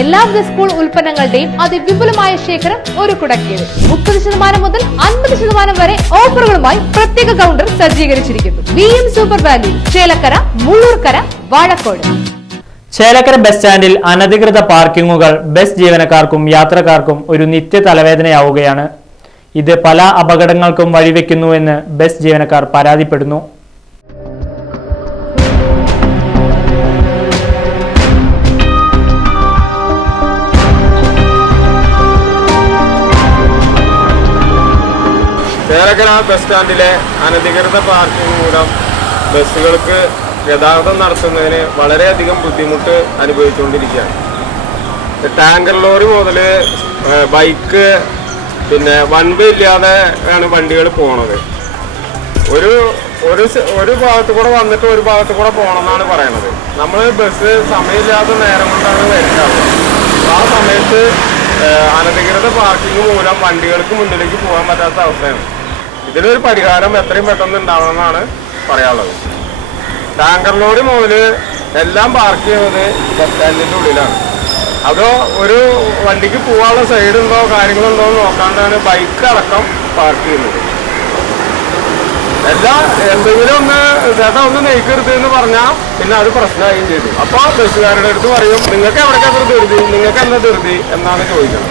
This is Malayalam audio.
എല്ലാവിധ സ്കൂൾ ഉൽപ്പന്നങ്ങളുടെയും അതിവിപുലമായ ശേഖരം ഒരു കുടക്കീഴിൽ. മുപ്പത് ശതമാനം മുതൽ അൻപത് ശതമാനം വരെ ഓഫറുകളുമായി പ്രത്യേക കൗണ്ടർ സജ്ജീകരിച്ചിരിക്കുന്നു. V M super value Chelakkara Mullurkara Vazhakkode. Chelakkara bus സ്റ്റാൻഡിൽ അനധികൃത പാർക്കിങ്ങുകൾ ബസ് ജീവനക്കാർക്കും യാത്രക്കാർക്കും ഒരു നിത്യ തലവേദനയാവുകയാണ്. ഇത് പല അപകടങ്ങൾക്കും വഴിവെക്കുന്നുവെന്ന് ബസ് ജീവനക്കാർ പരാതിപ്പെടുന്നു. ചേലക്കര ബസ് സ്റ്റാൻഡിലെ അനധികൃത പാർക്കിംഗ് മൂലം ബസ്സുകൾക്ക് ഗതാഗതം നടത്തുന്നതിന് വളരെയധികം ബുദ്ധിമുട്ട് അനുഭവിച്ചുകൊണ്ടിരിക്കുകയാണ്. ടാങ്കർ ലോറി മുതൽ ബൈക്ക് പിന്നെ വൺവേ ഇല്ലാതെ ആണ് വണ്ടികൾ പോണത്. ഒരു ഒരു ഒരു ഭാഗത്ത് കൂടെ വന്നിട്ട് ഒരു ഭാഗത്ത് കൂടെ പോകണമെന്നാണ് പറയണത്. നമ്മൾ ബസ് സമയമില്ലാത്ത നേരം കൊണ്ടാണ് വരുന്നത്. ആ സമയത്ത് അനധികൃത പാർക്കിംഗ് മൂലം വണ്ടികൾക്ക് മുന്നിലേക്ക് പോകാൻ പറ്റാത്ത അവസ്ഥയാണ്. ഇതിനൊരു പരിഹാരം എത്രയും പെട്ടെന്ന് ഉണ്ടാവണമെന്നാണ് പറയാനുള്ളത്. ടാങ്കർ ലോറി മുതൽ എല്ലാം പാർക്ക് ചെയ്യുന്നത് ബസ് സ്റ്റാൻഡിന്റെ ഉള്ളിലാണ്. അതോ ഒരു വണ്ടിക്ക് പോകാനുള്ള ഉണ്ടോ കാര്യങ്ങളുണ്ടോ എന്ന് നോക്കാണ്ടാണ് ബൈക്ക് അടക്കം പാർക്ക് ചെയ്യുന്നത്. എല്ലാ എന്തെങ്കിലും ഒന്ന് ചേട്ടാ ഒന്ന് നെയ്ക്കരുത് എന്ന് പറഞ്ഞാൽ പിന്നെ അത് പ്രശ്നമായും ചെയ്തു. അപ്പോൾ ബസ്സുകാരുടെ അടുത്ത് പറയും നിങ്ങൾക്ക് എവിടേക്കാ ധൃതി? നിങ്ങൾക്ക് എന്താ ധൃതി? എന്നാണ് ചോദിക്കുന്നത്.